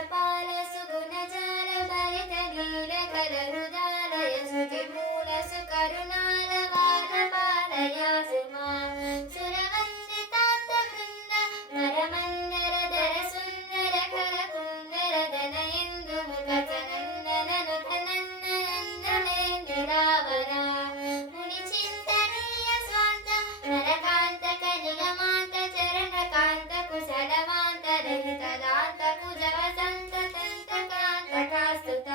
సురపాల సుగుణజాల భరిత నీల కలరుదాలయ సుతిమూల సుకరుణాల వానపాలయాసుమా సురవందితాంత బృంద పరమందర ధర సుందర కర కుందర ధనయందు ముఖ సనందనను ధనందనందమేంద్ర రావణ ముని చింతనీయ స్వాంత నరకాంత కనిగమాంత చరణకాంత కుశలమాంత రహిత దాంత కుజవ సంత తంత కాంతకాస్తుత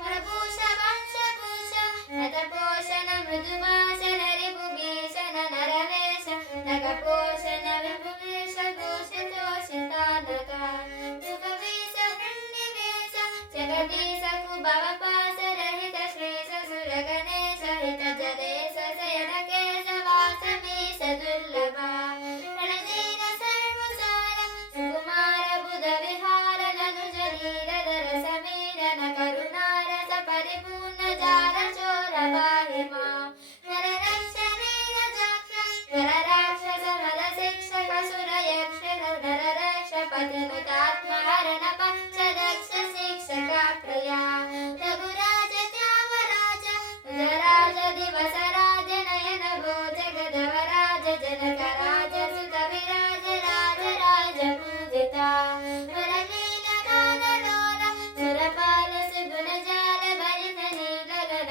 వరభూష వంశభూష నతపోషణ మృదుభాషణ రిపుభీషణ నరవేష నగపోషణ విభువేష దోష దోషితానక సుఖవేష వృణ్ణివేష జగదీశ కుభవపాస రహిత శ్రీశ సురగణేశ హిత జలేశ శయన కేశవాసమీశ దుర్లభ రణదీన సర్వసార సుకుమార బుధ విహార ననుజ నీరధర సమీరణ కరుణారస పరిపూర్ణ జార చోర వాహిమా నర రక్షణీయ జాక్ష నర రాక్షస మద శిక్షక సుర యక్ష నర రక్ష పతినుతాత్మహరణ పక్ష దక్ష శిక్షక ప్రయా రఘురాజ త్యాగరాజ రాజ దివస రాజ నయన భోజ గదవరాజ జనక రాజ సుత విరాజ రాజ రాజ పూజిత వరనీల గానలోల సురపాల సుగుణజాల భరిత నీల గడ